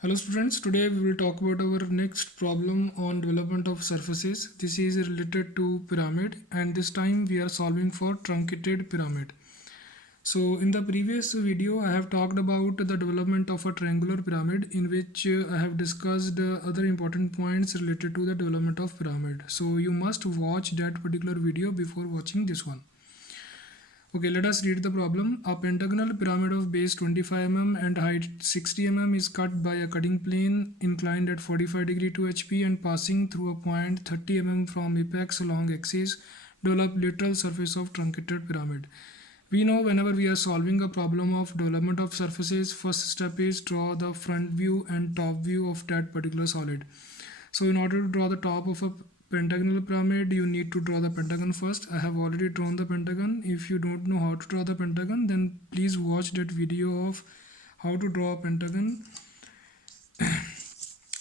Hello students, today we will talk about our next problem on development of surfaces. This is related to pyramid and this time we are solving for truncated pyramid. So in the previous video I have talked about the development of a triangular pyramid in which I have discussed other important points related to the development of pyramid. So you must watch that particular video before watching this one. Okay, let us read the problem. A pentagonal pyramid of base 25 mm and height 60 mm is cut by a cutting plane inclined at 45 degree to HP and passing through a point 30 mm from apex along axis develop lateral surface of truncated pyramid. We know whenever we are solving a problem of development of surfaces, first step is draw the front view and top view of that particular solid. So in order to draw the top of a pentagonal pyramid, you need to draw the pentagon first. I have already drawn the pentagon. If you don't know how to draw the pentagon, then please watch that video of how to draw a pentagon.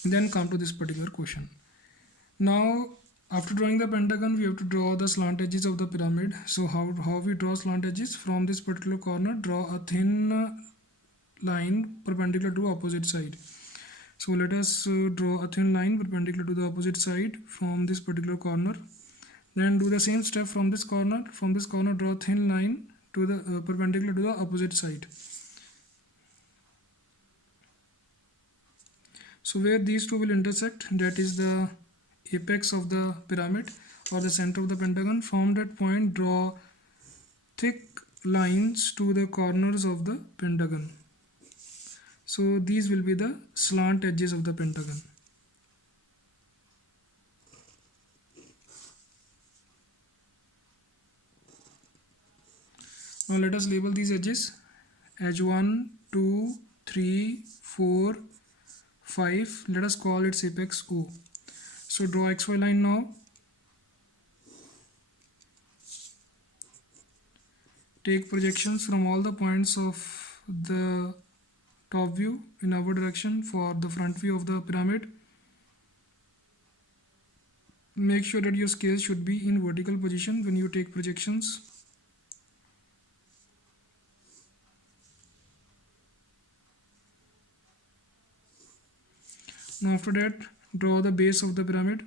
Then come to this particular question. Now after drawing the pentagon, we have to draw the slant edges of the pyramid. So how we draw slant edges? From this particular corner, draw a thin line perpendicular to opposite side. So let us draw a thin line perpendicular to the opposite side from this particular corner. Then do the same step from this corner. From this corner, draw a thin line to the perpendicular to the opposite side. So where these two will intersect, that is the apex of the pyramid or the center of the pentagon. From that point, draw thick lines to the corners of the pentagon. So these will be the slant edges of the pentagon. Now let us label these edges. Edge 1, 2, 3, 4, 5. Let us call its apex O. So draw XY line now. Take projections from all the points of the top view in upward direction for the front view of the pyramid. Make sure that your scale should be in vertical position when you take projections. Now after that, draw the base of the pyramid.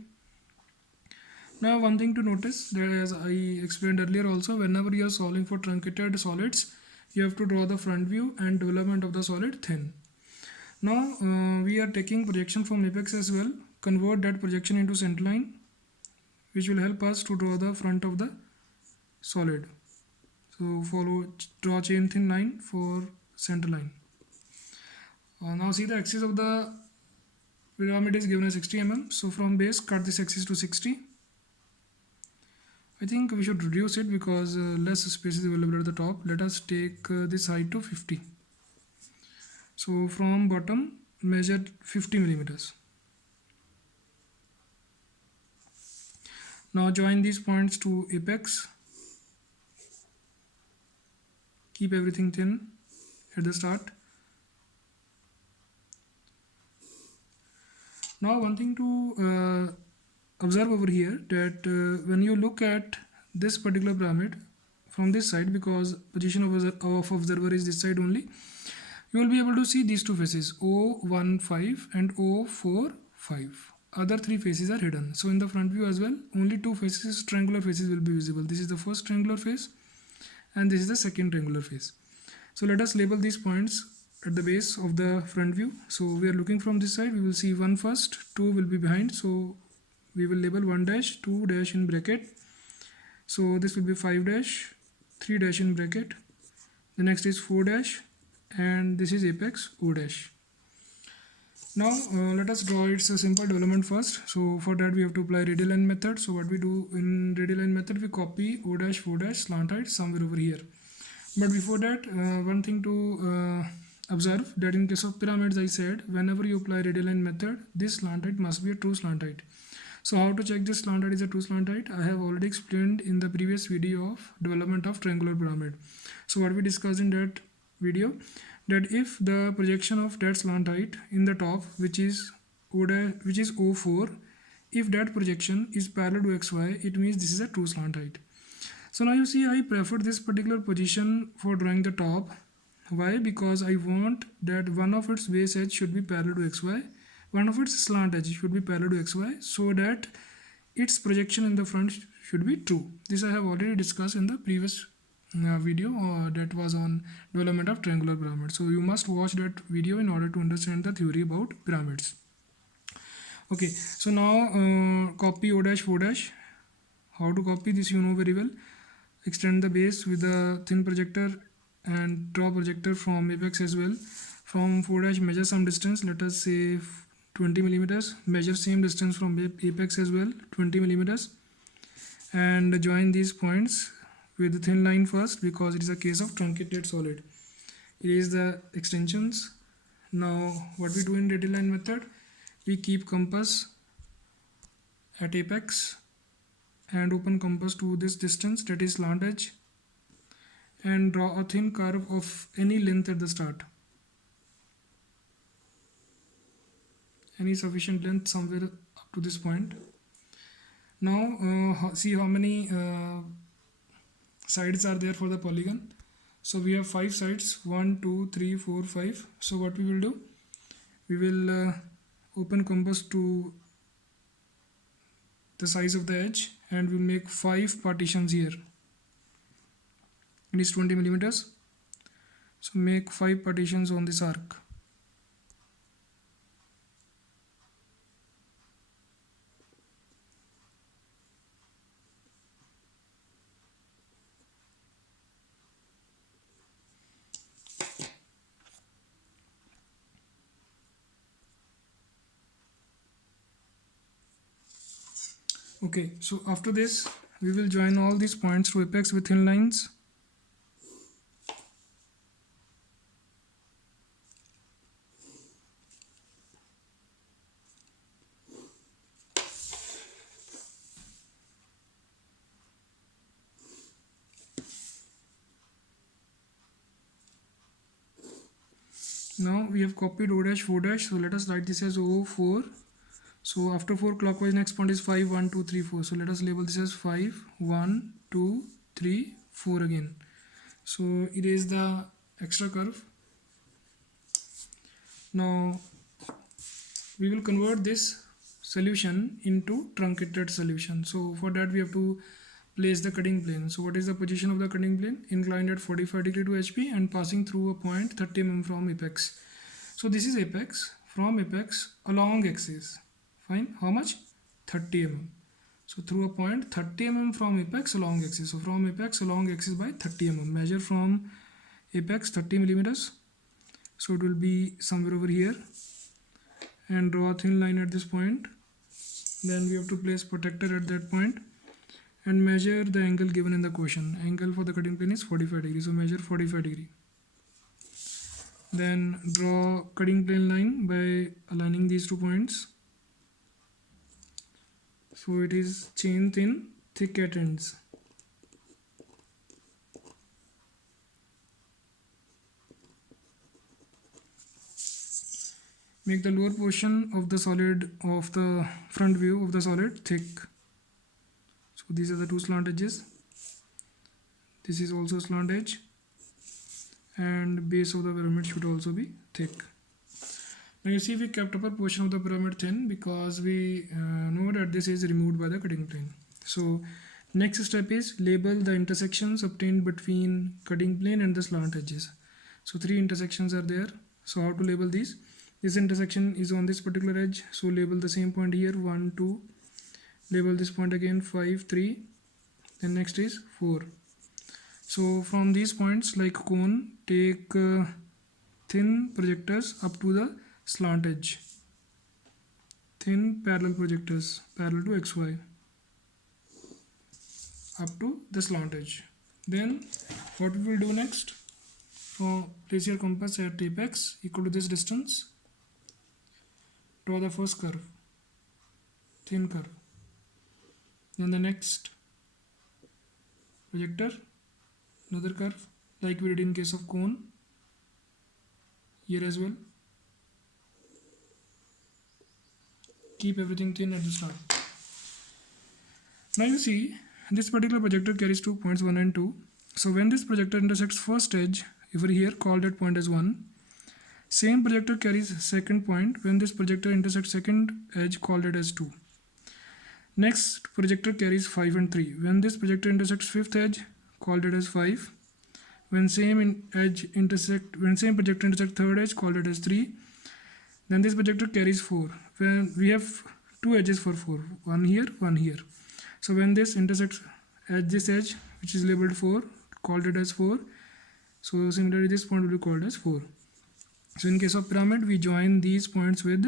Now one thing to notice that, as I explained earlier also, whenever you are solving for truncated solids, you have to draw the front view and development of the solid thin. Now we are taking projection from apex as well. Convert that projection into center line, which will help us to draw the front of the solid. So draw chain thin line for center line. Now see, the axis of the pyramid is given as 60 mm. So from base, cut this axis to 60. I think we should reduce it because less space is available at the top. Let us take this height to 50. So from bottom, measure 50 millimeters. Now join these points to apex. Keep everything thin at the start. Now one thing to observe over here, that when you look at this particular pyramid from this side, because position of observer is this side only, you will be able to see these two faces, O15 and O45. Other three faces are hidden. So in the front view as well, only two faces, triangular faces, will be visible. This is the first triangular face and this is the second triangular face. So let us label these points at the base of the front view. So we are looking from this side, we will see 1 first, 2 will be behind. So we will label 1 dash, 2 dash in bracket. So this will be 5 dash, 3 dash in bracket. The next is 4 dash and this is apex O dash. Now let us draw its simple development first. So for that we have to apply radial line method. So what we do in radial line method, we copy O dash 4 dash slant height somewhere over here. But before that, one thing to observe, that in case of pyramids, I said whenever you apply radial line method, this slant height must be a true slant height. So how to check this slant height is a true slant height? I have already explained in the previous video of development of triangular pyramid. So what we discussed in that video, that if the projection of that slant height in the top, which is O4, if that projection is parallel to XY, it means this is a true slant height. So now you see, I prefer this particular position for drawing the top Why? Because I want that one of its base edge should be parallel to xy, one of its slant edge should be parallel to xy, so that its projection in the front should be true. This I have already discussed in the previous video that was on development of triangular pyramid. So you must watch that video in order to understand the theory about pyramids. Okay, so now copy o dash 4 dash. How to copy this you know very well. Extend the base with a thin projector and draw projector from apex as well. From 4 dash measure some distance, let us say 20 millimeters. Measure same distance from apex as well, 20 millimeters, and join these points with the thin line first, because it is a case of truncated solid. Erase the extensions. Now what we do in radial line method, we keep compass at apex and open compass to this distance, that is slant edge, and draw a thin curve of any length at the start, any sufficient length somewhere up to this point. Now see how many sides are there for the polygon. So we have 5 sides, 1 2 3 4 5. So what we will do, we will open compass to the size of the edge, and we'll make 5 partitions here. It is 20 millimeters, so make 5 partitions on this arc. Okay, so after this we will join all these points to apex with thin lines. Now we have copied o dash 4 dash, so let us write this as O4. So after 4 clockwise, next point is 5 1 2 3 4. So let us label this as 5 1 2 3 4 again. So erase the extra curve. Now we will convert this solution into truncated solution. So for that we have to place the cutting plane. So what is the position of the cutting plane? Inclined at 45 degree to HP and passing through a point 30 mm from apex. So this is apex. From apex along axis. Fine. How much? 30 mm. So through a point 30 mm from apex along axis. So from apex along axis by 30 mm. Measure from apex 30 millimeters. So it will be somewhere over here. And draw a thin line at this point. Then we have to place protector at that point and measure the angle given in the question. Angle for the cutting plane is 45 degree. So measure 45 degree. Then draw cutting plane line by aligning these 2 points. So it is chain thin, thick at ends. Make the lower portion of the solid, of the front view of the solid, thick. So these are the 2 slant edges. This is also slant edge, and base of the pyramid should also be thick. Now you see we kept upper portion of the pyramid thin because we know that this is removed by the cutting plane. So next step is label the intersections obtained between cutting plane and the slant edges. So 3 intersections are there. So how to label these? This intersection is on this particular edge, so label the same point here, 1 2. Label this point again, 5 3. Then next is 4. So from these points, like cone, take thin projectors up to the slant edge. Thin parallel projectors parallel to xy up to the slant edge. Then what we will do next? Place your compass at apex equal to this distance. Draw the first curve, thin curve. Then the next projector, another curve, like we did in case of cone. Here as well. Keep everything thin at the start. Now you see this particular projector carries 2 points, 1 and 2. So when this projector intersects first edge, over here, call that point as 1. Same projector carries second point. When this projector intersects second edge, call it as 2. Next projector carries 5 and 3. When this projector intersects fifth edge, call it as 5. When same projector intersects third edge, call it as 3. Then this projector carries 4. When we have two edges for 4, one here, one here. So when this intersects at this edge, which is labeled 4, called it as 4. So similarly, this point will be called as 4. So in case of pyramid, we join these points with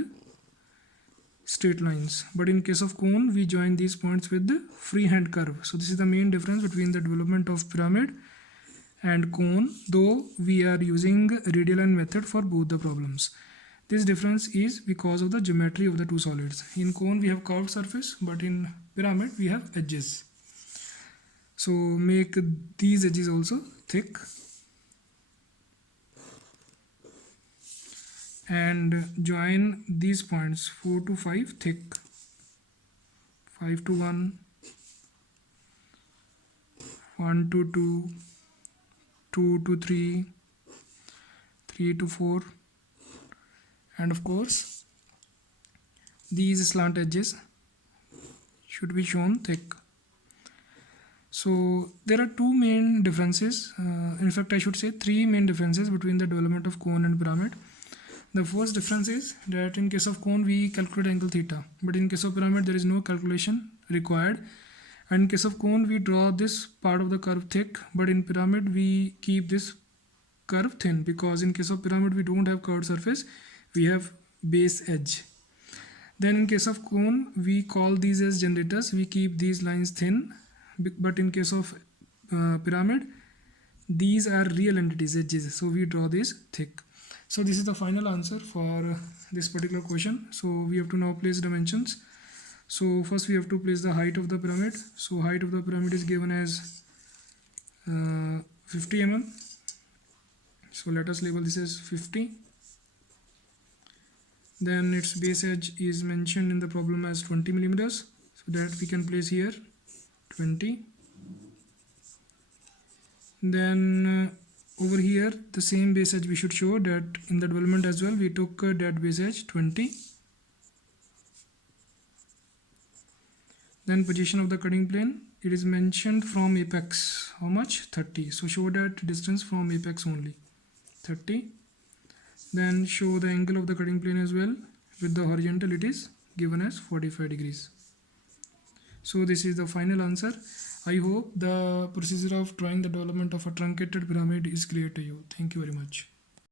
straight lines, but in case of cone, we join these points with the freehand curve. So this is the main difference between the development of pyramid and cone, though we are using radial line method for both the problems. This difference is because of the geometry of the two solids. In cone we have curved surface, but in pyramid we have edges. So make these edges also thick and join these points 4 to 5 thick, 5 to 1, 1 to 2, 2 to 3, 3 to 4, and of course these slant edges should be shown thick. So there are two main differences, in fact I should say three main differences between the development of cone and pyramid. The first difference is that in case of cone we calculate angle theta, but in case of pyramid there is no calculation required. And in case of cone we draw this part of the curve thick, but in pyramid we keep this curve thin, because in case of pyramid we don't have curved surface, we have base edge. Then in case of cone we call these as generators, we keep these lines thin, but in case of pyramid these are real entities, edges, so we draw these thick. So this is the final answer for this particular question. So we have to now place dimensions. So first we have to place the height of the pyramid. So height of the pyramid is given as 50 mm. So let us label this as 50. Then its base edge is mentioned in the problem as 20 millimeters. So that we can place here 20. Then over here the same base edge we should show that in the development as well we took that base edge 20. Then position of the cutting plane, it is mentioned from apex, how much? 30. So show that distance from apex only, 30. Then show the angle of the cutting plane as well. With the horizontal it is given as 45 degrees. So this is the final answer. I hope the procedure of drawing the development of a truncated pyramid is clear to you. Thank you very much.